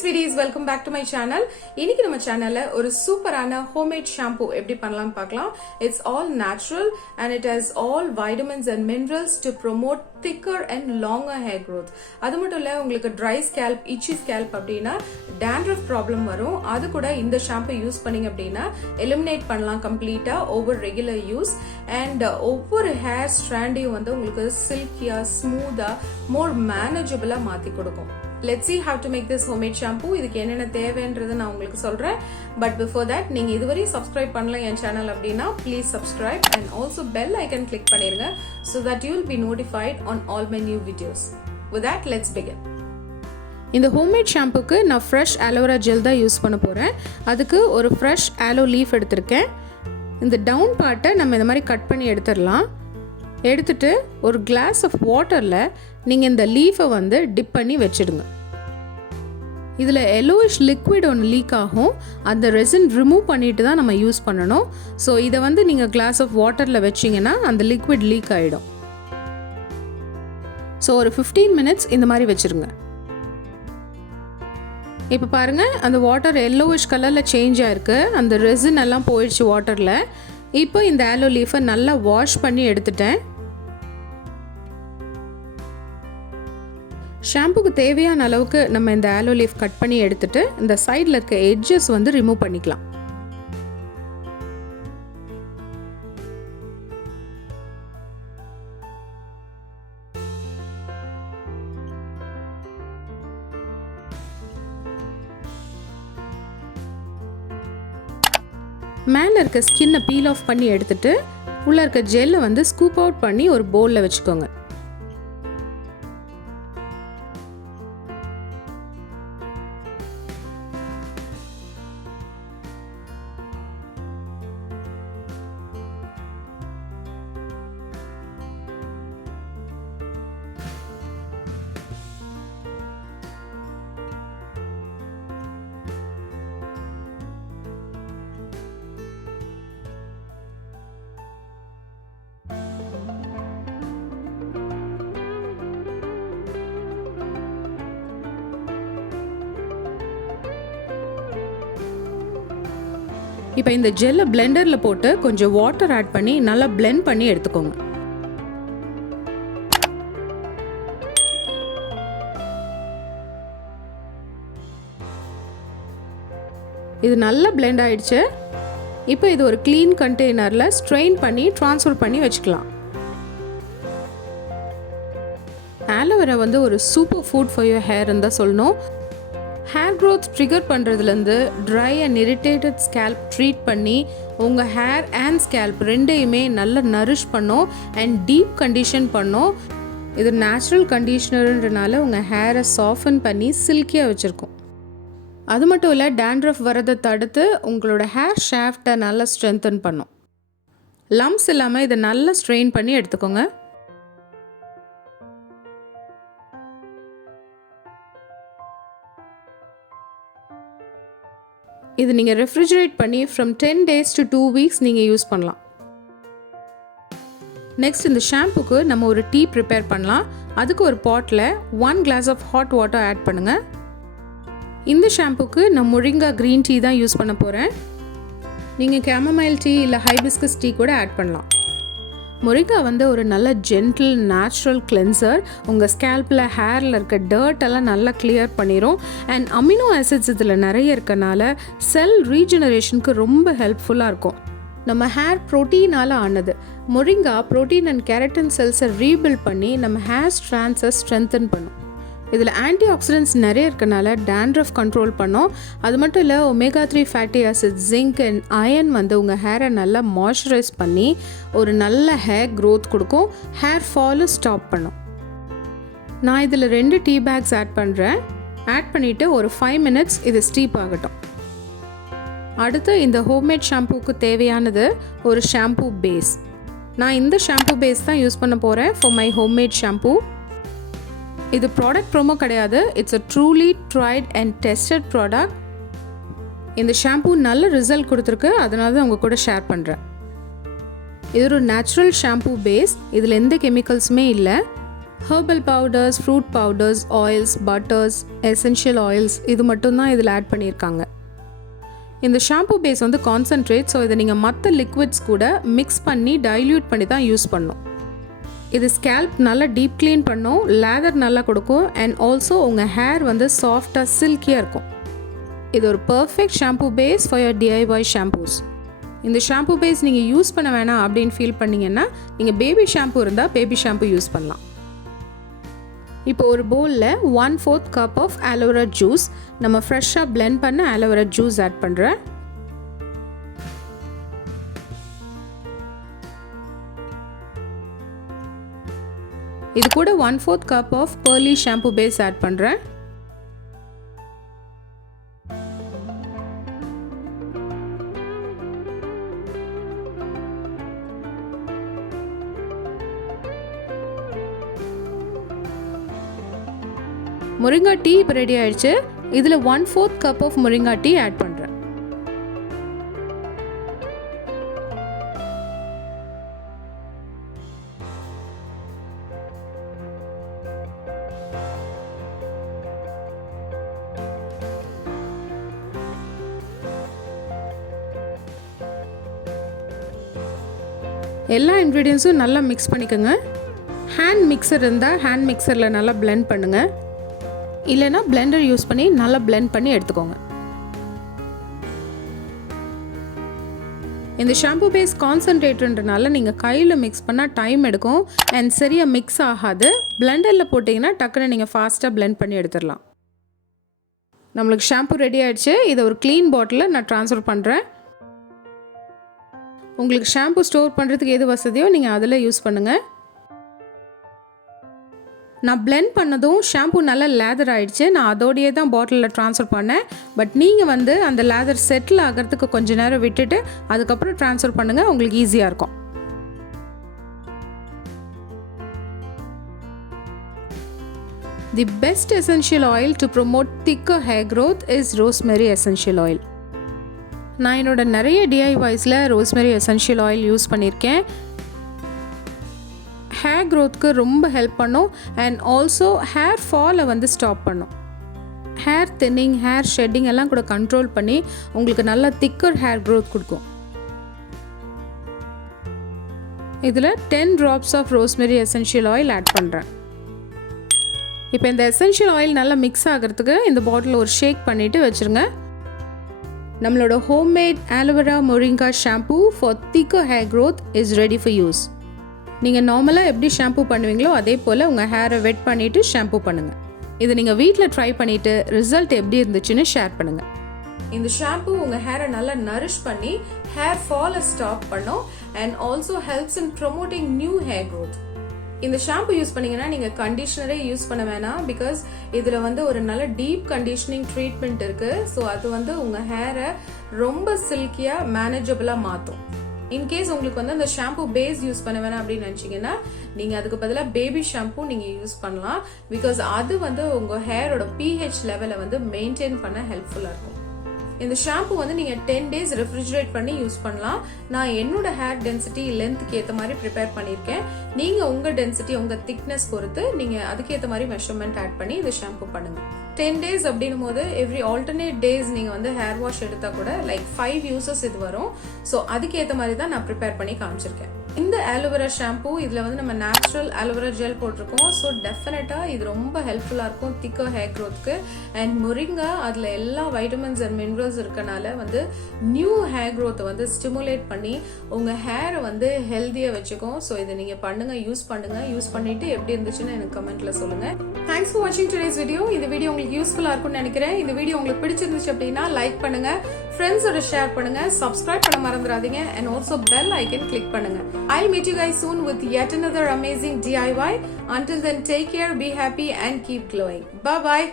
sweeties, welcome back to my channel. இன்னைக்கு நம்ம சேனல்ல ஒரு சூப்பரான ஹோம்மேட் ஷாம்பு எப்படி பண்ணலாம்னு பார்க்கலாம். It's all natural and it has all vitamins and minerals to promote thicker and longer hair growth. அது மட்டும் இல்ல உங்களுக்கு dry scalp, itchy scalp அப்படினா dandruff problem வரும். அது கூட இந்த ஷாம்பு யூஸ் பண்ணீங்க அப்படினா eliminate பண்ணலாம் கம்ப்ளீட்டா over regular use and ஒவ்வொரு hair strand-ஐயும் வந்து உங்களுக்கு silky-ஆ, smooth-ஆ, more manageable-ஆ மாத்தி கொடுக்கும். Let's see how to make this homemade shampoo. இதுக்கு என்னென்ன தேவைன்றதை நான் உங்களுக்கு சொல்றேன். But before that, நீங்க இதுவரை subscribe பண்ணல என் சேனல் அப்படினா please subscribe and also bell icon click பண்ணிருங்க so that you will be notified on all my new videos. With that, let's begin. இந்த ஹோம்மேட் ஷாம்புக்கு நான் fresh aloe vera gel தான் use பண்ண போறேன். அதுக்கு ஒரு fresh aloe leaf எடுத்துர்க்கேன். இந்த down பார்ட்டை நம்ம இந்த மாதிரி கட் பண்ணி எடுத்துறலாம். எடுத்துட்டு ஒரு glass of waterல நீங்க இந்த லீஃபை வந்து டிப் பண்ணி வெச்சிடுங்க. இதுல yellowish liquid ஒன்னு லீக் ஆகும். அந்த resin ரிமூவ் பண்ணிட்டு தான் நம்ம யூஸ் பண்ணனும். சோ இத வந்து நீங்க glass of waterல வெச்சீங்கனா அந்த liquid லீக் ஆயிடும். சோ ஒரு 15 minutes இந்த மாதிரி வெச்சிருங்க. இப்போ பாருங்க அந்த வாட்டர் yellowish கலர்ல சேஞ்ச் ஆயிருக்கு. அந்த resin எல்லாம் போயிடுச்சு வாட்டர்ல. இப்போ இந்த aloe leaf-ஐ நல்லா வாஷ் பண்ணி எடுத்துட்டேன். ஷாம்புக்கு தேவையான அளவுக்கு நம்ம இந்த aloe leaf கட் பண்ணி எடுத்துட்டு இந்த சைடுல இருக்க எட்ஜஸ் வந்து ரிமூவ் பண்ணிக்கலாம். மேல இருக்க ஸ்கின்னை பீல் ஆஃப் பண்ணி எடுத்துட்டு உள்ள இருக்க ஜெல்லை வந்து ஸ்கூப் அவுட் பண்ணி ஒரு பவுல்ல வச்சுக்கோங்க. இப்போ இந்த ஜெல்லை பிளெண்டர்ல போட்டு கொஞ்சம் வாட்டர் ஆட் பண்ணி நல்லா blend பண்ணி எடுத்துக்கோங்க. இது நல்லா blend ஆயிடுச்சு. இப்போ இது ஒரு clean கண்டெய்னர்ல strain பண்ணி ட்ரான்ஸ்ஃபர் பண்ணி வச்சுக்கலாம். aloe vera வந்து ஒரு super food for your hair ன்னு தான் சொல்லணும். ஹேர் க்ரோத் ட்ரிகர் பண்ணுறதுலேருந்து dry and irritated scalp treat பண்ணி உங்கள் ஹேர் அண்ட் ஸ்கேல்ப் ரெண்டையுமே நல்லா நரிஷ் பண்ணும் அண்ட் டீப் கண்டிஷன் பண்ணும். இது நேச்சுரல் கண்டிஷ்னருன்றனால உங்கள் ஹேரை சாஃபன் பண்ணி சில்கியாக வச்சுருக்கும். அது மட்டும் இல்லை dandruff வரதை தடுத்து உங்களோட ஹேர் ஷாஃப்டை நல்லா ஸ்ட்ரென்தன் பண்ணும். லம்ப்ஸ் இல்லாமல் இதை நல்லா ஸ்ட்ரெயின் பண்ணி எடுத்துக்கோங்க. இது நீங்கள் ரெஃப்ரிஜரேட் பண்ணி from 10 days to 2 weeks நீங்கள் யூஸ் பண்ணலாம். நெக்ஸ்ட் இந்த ஷாம்புக்கு நம்ம ஒரு டீ ப்ரிப்பேர் பண்ணலாம். அதுக்கு ஒரு bottle 1 glass of hot water add பண்ணுங்கள். இந்த ஷாம்புக்கு நான் moringa green tea தான் யூஸ் பண்ண போகிறேன். நீங்கள் chamomile டீ இல்லை hibiscus டீ கூட ஆட் பண்ணலாம். moringa வந்து ஒரு நல்ல ஜென்டில் நேச்சுரல் கிளென்சர். உங்கள் ஸ்கேல்பில் ஹேரில் இருக்க டர்ட் எல்லாம் நல்லா கிளியர் பண்ணிடும். அண்ட் அமினோ ஆசிட்ஸ் இதில் நிறைய இருக்கனால செல் ரீஜெனரேஷனுக்கு ரொம்ப ஹெல்ப்ஃபுல்லாக இருக்கும். நம்ம ஹேர் ப்ரோட்டீனால் ஆனது. moringa ப்ரோட்டீன் அண்ட் கெரட்டின் செல்ஸை ரீபில்ட் பண்ணி நம்ம ஹேர் ஸ்ட்ராண்ட்ஸை ஸ்ட்ரென்தன் பண்ணும். இதில் ஆன்டி ஆக்சிடென்ட்ஸ் நிறைய இருக்கனால dandruff கண்ட்ரோல் பண்ணும். அது மட்டும் இல்லை omega 3 fatty acid, zinc and iron வந்து உங்கள் ஹேரை நல்லா மாய்ஸ்சரைஸ் பண்ணி ஒரு நல்ல ஹேர் க்ரோத் கொடுக்கும். ஹேர் ஃபாலும் ஸ்டாப் பண்ணும். நான் இதில் 2 டீ பேக்ஸ் ஆட் பண்ணுறேன். ஆட் பண்ணிவிட்டு ஒரு 5 minutes இது ஸ்டீப் ஆகட்டும். அடுத்து இந்த ஹோம்மேட் ஷாம்புக்கு தேவையானது ஒரு ஷாம்பூ பேஸ். நான் இந்த ஷாம்பூ பேஸ் தான் யூஸ் பண்ண போகிறேன் ஃபார் மை ஹோம்மேட் ஷாம்பூ. இது ப்ராடக்ட் ப்ரோமோ கிடையாது. It's a truly tried and tested product. இந்த ஷாம்பூ நல்ல ரிசல்ட் கொடுத்துருக்கு. அதனால தான் உங்கள் கூட ஷேர் பண்ணுறேன். இது ஒரு நேச்சுரல் ஷாம்பூ பேஸ். இதில் எந்த கெமிக்கல்ஸுமே இல்லை. Herbal powders, fruit powders, oils, பட்டர்ஸ், essential oils இது மட்டும்தான் இதில் ஆட் பண்ணியிருக்காங்க. இந்த ஷாம்பு பேஸ் வந்து கான்சன்ட்ரேட், ஸோ இதை நீங்கள் மற்ற லிக்விட்ஸ் கூட மிக்ஸ் பண்ணி டைல்யூட் பண்ணி தான் யூஸ் பண்ணணும். இது ஸ்கேல்ப் நல்லா டீப் க்ளீன் பண்ணும், லேதர் நல்லா கொடுக்கும், அண்ட் ஆல்சோ உங்கள் ஹேர் வந்து சாஃப்டாக சில்கியாக இருக்கும். இது ஒரு perfect shampoo base for your DIY shampoos. இந்த ஷாம்பு பேஸ் நீங்கள் யூஸ் பண்ண வேணாம் அப்படின்னு ஃபீல் பண்ணிங்கன்னா நீங்கள் பேபி ஷாம்பு இருந்தால் பேபி ஷாம்பு யூஸ் பண்ணலாம். இப்போ ஒரு பவுலில் 1/4 கப் ஆஃப் ஆலோவேரா ஜூஸ், நம்ம ஃப்ரெஷ்ஷாக பிளெண்ட் பண்ண ஆலோவேரா ஜூஸ் ஆட் பண்ணுறேன். இது கூட 1/4 cup of pearly shampoo base add பண்ணுறேன். moringa டீ இப்போ ரெடி ஆயிடுச்சு. இதில் 1/4 cup of moringa tea add பண்ணுறேன். எல்லா இன்க்ரீடியன்ஸும் நல்லா மிக்ஸ் பண்ணிக்கோங்க. ஹேண்ட் மிக்சர் இருந்தால் ஹேண்ட் மிக்சரில் நல்லா பிளெண்ட் பண்ணுங்கள், இல்லைனா பிளெண்டர் யூஸ் பண்ணி நல்லா பிளெண்ட் பண்ணி எடுத்துக்கோங்க. இந்த ஷாம்பு பேஸ் கான்சன்ட்ரேட்ன்றனால நீங்கள் கையில் மிக்ஸ் பண்ணால் டைம் எடுக்கும் அண்ட் சரியாக மிக்ஸ் ஆகாது. பிளெண்டரில் போட்டிங்கன்னா டக்குன்னு நீங்கள் ஃபாஸ்ட்டாக பிளெண்ட் பண்ணி எடுத்துடலாம். நம்மளுக்கு ஷாம்பு ரெடி ஆகிடுச்சு. இதை ஒரு க்ளீன் பாட்டிலில் நான் ட்ரான்ஸ்ஃபர் பண்ணுறேன். உங்களுக்கு ஷாம்பு ஸ்டோர் பண்ணுறதுக்கு எது வசதியோ நீங்கள் அதில் யூஸ் பண்ணுங்கள். நான் பிளெண்ட் பண்ணதும் ஷாம்பு நல்லா லேதர் ஆகிடுச்சு. நான் அதோடையே தான் பாட்டிலில் ட்ரான்ஸ்ஃபர் பண்ணேன். பட் நீங்கள் வந்து அந்த லேதர் செட்டில் ஆகிறதுக்கு கொஞ்சம் நேரம் விட்டுட்டு அதுக்கப்புறம் ட்ரான்ஸ்ஃபர் பண்ணுங்கள், உங்களுக்கு ஈஸியாக இருக்கும். The best essential oil to promote thicker hair growth is rosemary essential oil. நான் என்னோட நிறைய DIYஸில் ரோஸ்மெரி எசென்ஷியல் ஆயில் யூஸ் பண்ணியிருக்கேன். ஹேர் க்ரோத்துக்கு ரொம்ப ஹெல்ப் பண்ணும் அண்ட் ஆல்சோ ஹேர் ஃபாலை வந்து ஸ்டாப் பண்ணும். ஹேர் தின்னிங், ஹேர் ஷெட்டிங் எல்லாம் கூட கண்ட்ரோல் பண்ணி உங்களுக்கு நல்ல திக்கர் ஹேர் க்ரோத் கொடுக்கும். இதில் 10 drops of rosemary essential oil add பண்ணுறேன். இப்போ இந்த எசென்ஷியல் ஆயில் நல்லா மிக்ஸ் ஆகிறதுக்கு இந்த பாட்டில் ஒரு ஷேக் பண்ணிவிட்டு வச்சுருங்க. நம்மளோட homemade aloe vera moringa shampoo for thicker hair growth is ready for use. நீங்கள் நார்மலாக எப்படி ஷாம்பூ பண்ணுவீங்களோ அதே போல் உங்கள் ஹேரை வெட் பண்ணிவிட்டு ஷாம்பூ பண்ணுங்கள். இதை நீங்கள் வீட்டில் ட்ரை பண்ணிவிட்டு ரிசல்ட் எப்படி இருந்துச்சுன்னு ஷேர் பண்ணுங்கள். இந்த ஷாம்பூ உங்கள் ஹேரை நல்லா நரிஷ் பண்ணி ஹேர் ஃபாலை ஸ்டாப் பண்ணும் and also helps in promoting new hair growth. இந்த ஷாம்பு யூஸ் பண்ணீங்கன்னா நீங்கள் கண்டிஷனரே யூஸ் பண்ண வேணாம். பிகாஸ் இதில் வந்து ஒரு நல்ல டீப் கண்டிஷனிங் ட்ரீட்மெண்ட் இருக்குது. ஸோ அது வந்து உங்கள் ஹேரை ரொம்ப சில்கியாக மேனேஜபிளாக மாற்றும். இன்கேஸ் உங்களுக்கு வந்து அந்த ஷாம்பு பேஸ் யூஸ் பண்ண வேணாம் அப்படின்னு நினச்சிங்கன்னா நீங்கள் அதுக்கு பதிலாக பேபி ஷாம்பு நீங்கள் யூஸ் பண்ணலாம். பிகாஸ் அது வந்து உங்கள் ஹேரோட pH லெவலை வந்து மெயின்டைன் பண்ண ஹெல்ப்ஃபுல்லாக இருக்கும். இந்த ஷாம்பு வந்து நீங்கள் 10 days ரெஃப்ரிஜரேட் பண்ணி யூஸ் பண்ணலாம். நான் என்னோட ஹேர் டென்சிட்டி லென்த்துக்கு ஏற்ற மாதிரி ப்ரிப்பேர் பண்ணியிருக்கேன். நீங்கள் உங்கள் டென்சிட்டி, உங்கள் திக்னஸ் பொறுத்து நீங்கள் அதுக்கேற்ற மாதிரி மெஷர்மெண்ட் ஆட் பண்ணி இந்த ஷாம்பு பண்ணுங்கள். 10 days அப்படின்னும் போது எவ்ரி ஆல்டர்னேட் டேஸ் நீங்கள் வந்து ஹேர் வாஷ் எடுத்தால் கூட லைக் 5 uses இது வரும். ஸோ அதுக்கேற்ற மாதிரி தான் நான் ப்ரிப்பேர் பண்ணி காமிச்சிருக்கேன். இந்த ஆலோவேரா ஷாம்பூ இதில் வந்து நம்ம நேச்சுரல் ஆலோவேரா ஜெல் போட்டிருக்கோம். ஸோ டெஃபினட்டாக இது ரொம்ப ஹெல்ப்ஃபுல்லாக இருக்கும் திக்கர் ஹேர் க்ரோத்துக்கு. அண்ட் moringa அதில் எல்லா வைட்டமின்ஸ் அண்ட் மினரல்ஸ் இருக்கனால வந்து நியூ ஹேர் க்ரோத்தை வந்து ஸ்டிமுலேட் பண்ணி உங்கள் ஹேரை வந்து ஹெல்த்தியாக வச்சுக்கும். ஸோ இதை நீங்கள் பண்ணுங்கள், யூஸ் பண்ணுங்கள். யூஸ் பண்ணிவிட்டு எப்படி இருந்துச்சுன்னு எனக்கு கமெண்ட்டில் சொல்லுங்கள். தேங்க்ஸ் ஃபார் வாட்சிங் டுடேஸ் வீடியோ. இந்த வீடியோ உங்களுக்கு யூஸ்ஃபுல்லாக இருக்கும்னு நினைக்கிறேன். இந்த வீடியோ உங்களுக்கு பிடிச்சிருந்துச்சு அப்படின்னா லைக் பண்ணுங்கள், ஃப்ரெண்ட்ஸோட ஷேர் பண்ணுங்கள், சப்ஸ்கிரைப் பண்ண மறந்துடாதீங்க and also bell icon click பண்ணுங்கள். I'll meet you guys soon with yet another amazing DIY. Until then, take care, be happy and keep glowing. Bye bye.